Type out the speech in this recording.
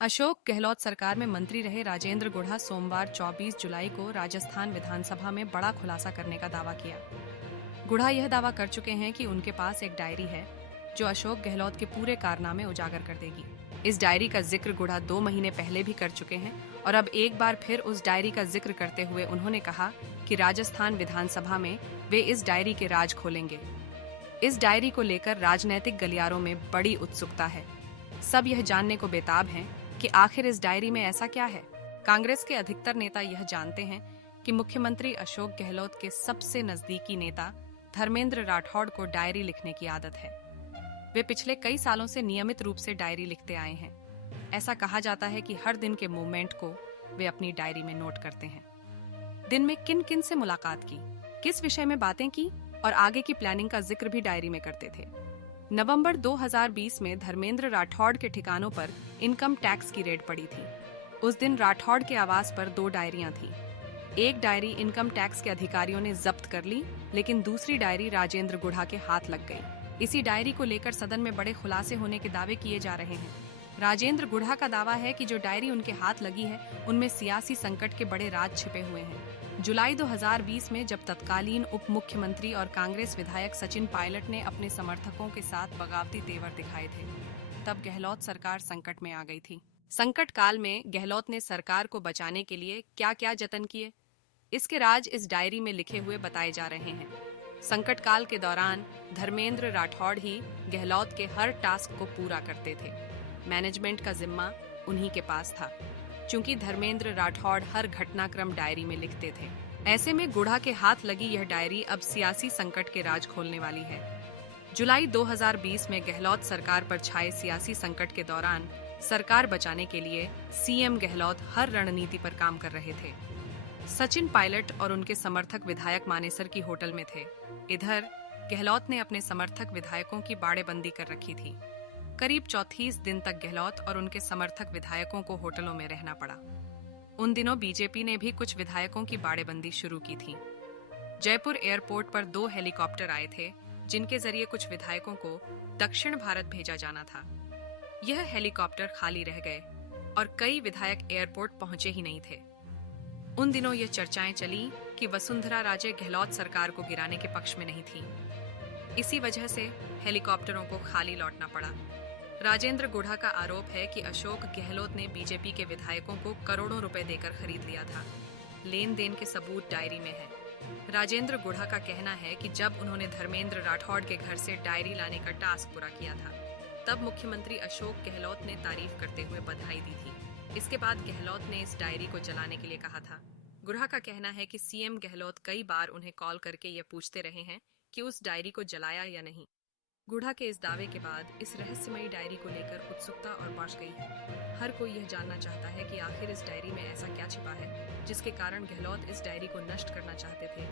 अशोक गहलोत सरकार में मंत्री रहे राजेंद्र गुढ़ा सोमवार 24 जुलाई को राजस्थान विधानसभा में बड़ा खुलासा करने का दावा किया। गुढ़ा यह दावा कर चुके हैं कि उनके पास एक डायरी है जो अशोक गहलोत के पूरे कारनामे उजागर कर देगी। इस डायरी का जिक्र गुढ़ा 2 महीने पहले भी कर चुके हैं और अब एक बार फिर उस डायरी का जिक्र करते हुए उन्होंने कहा कि राजस्थान विधानसभा में वे इस डायरी के राज खोलेंगे। इस डायरी को लेकर राजनीतिक गलियारों में बड़ी उत्सुकता है। सब यह जानने को बेताब हैं कि आखिर इस डायरी में ऐसा क्या है। कांग्रेस के अधिकतर नेता यह जानते हैं कि मुख्यमंत्री अशोक गहलोत के सबसे नजदीकी नेता धर्मेंद्र राठौड़ को डायरी लिखने की आदत है। वे पिछले कई सालों से नियमित रूप से डायरी लिखते आए हैं। ऐसा कहा जाता है कि हर दिन के मूवमेंट को वे अपनी डायरी में नोट करते हैं। दिन में किन किन से मुलाकात की, किस विषय में बातें की और आगे की प्लानिंग का जिक्र भी डायरी में करते थे। नवंबर 2020 में धर्मेंद्र राठौड़ के ठिकानों पर इनकम टैक्स की रेड पड़ी थी। उस दिन राठौड़ के आवास पर 2 डायरियां थीं। एक डायरी इनकम टैक्स के अधिकारियों ने जब्त कर ली, लेकिन दूसरी डायरी राजेंद्र गुढ़ा के हाथ लग गई। इसी डायरी को लेकर सदन में बड़े खुलासे होने के दावे किए जा रहे हैं। राजेंद्र गुढ़ा का दावा है कि जो डायरी उनके हाथ लगी है उनमें सियासी संकट के बड़े राज छिपे हुए हैं। जुलाई 2020 में जब तत्कालीन उप मुख्यमंत्री और कांग्रेस विधायक सचिन पायलट ने अपने समर्थकों के साथ बगावती तेवर दिखाए थे, तब गहलोत सरकार संकट में आ गई थी। संकट काल में गहलोत ने सरकार को बचाने के लिए क्या-क्या जतन किए, इसके राज इस डायरी में लिखे हुए बताए जा रहे हैं। संकट काल के दौरान धर्मेंद्र राठौड़ ही गहलोत के हर टास्क को पूरा करते थे। मैनेजमेंट का जिम्मा उन्हीं के पास था, क्योंकि धर्मेंद्र राठौड़ हर घटनाक्रम डायरी में लिखते थे। ऐसे में गुढ़ा के हाथ लगी यह डायरी अब सियासी संकट के राज खोलने वाली है। जुलाई 2020 में गहलोत सरकार पर छाए सियासी संकट के दौरान सरकार बचाने के लिए सीएम गहलोत हर रणनीति पर काम कर रहे थे। सचिन पायलट और उनके समर्थक विधायक मानेसर की होटल में थे। इधर गहलोत ने अपने समर्थक विधायकों की बाड़ेबंदी कर रखी थी। करीब 34 दिन तक गहलोत और उनके समर्थक विधायकों को होटलों में रहना पड़ा। उन दिनों बीजेपी ने भी कुछ विधायकों की बाड़ेबंदी शुरू की थी। जयपुर एयरपोर्ट पर 2 हेलीकॉप्टर आए थे, जिनके जरिए कुछ विधायकों को दक्षिण भारत भेजा जाना था। यह हेलीकॉप्टर खाली रह गए और कई विधायक एयरपोर्ट पहुंचे ही नहीं थे। उन दिनों ये चर्चाएं चली कि वसुंधरा राजे गहलोत सरकार को गिराने के पक्ष में नहीं थी। इसी वजह से हेलीकॉप्टरों को खाली लौटना पड़ा। राजेंद्र गुढ़ा का आरोप है कि अशोक गहलोत ने बीजेपी के विधायकों को करोड़ों रुपए देकर खरीद लिया था। लेन देन के सबूत डायरी में है। राजेंद्र गुढ़ा का कहना है कि जब उन्होंने धर्मेंद्र राठौड़ के घर से डायरी लाने का टास्क पूरा किया था, तब मुख्यमंत्री अशोक गहलोत ने तारीफ करते हुए बधाई दी थी। इसके बाद गहलोत ने इस डायरी को जलाने के लिए कहा था। गुढ़ा का कहना है कि सीएम गहलोत कई बार उन्हें कॉल करके ये पूछते रहे हैं कि उस डायरी को जलाया या नहीं। गुढ़ा के इस दावे के बाद इस रहस्यमयी डायरी को लेकर उत्सुकता और बढ़ गई है। हर कोई यह जानना चाहता है कि आखिर इस डायरी में ऐसा क्या छिपा है जिसके कारण गहलोत इस डायरी को नष्ट करना चाहते थे।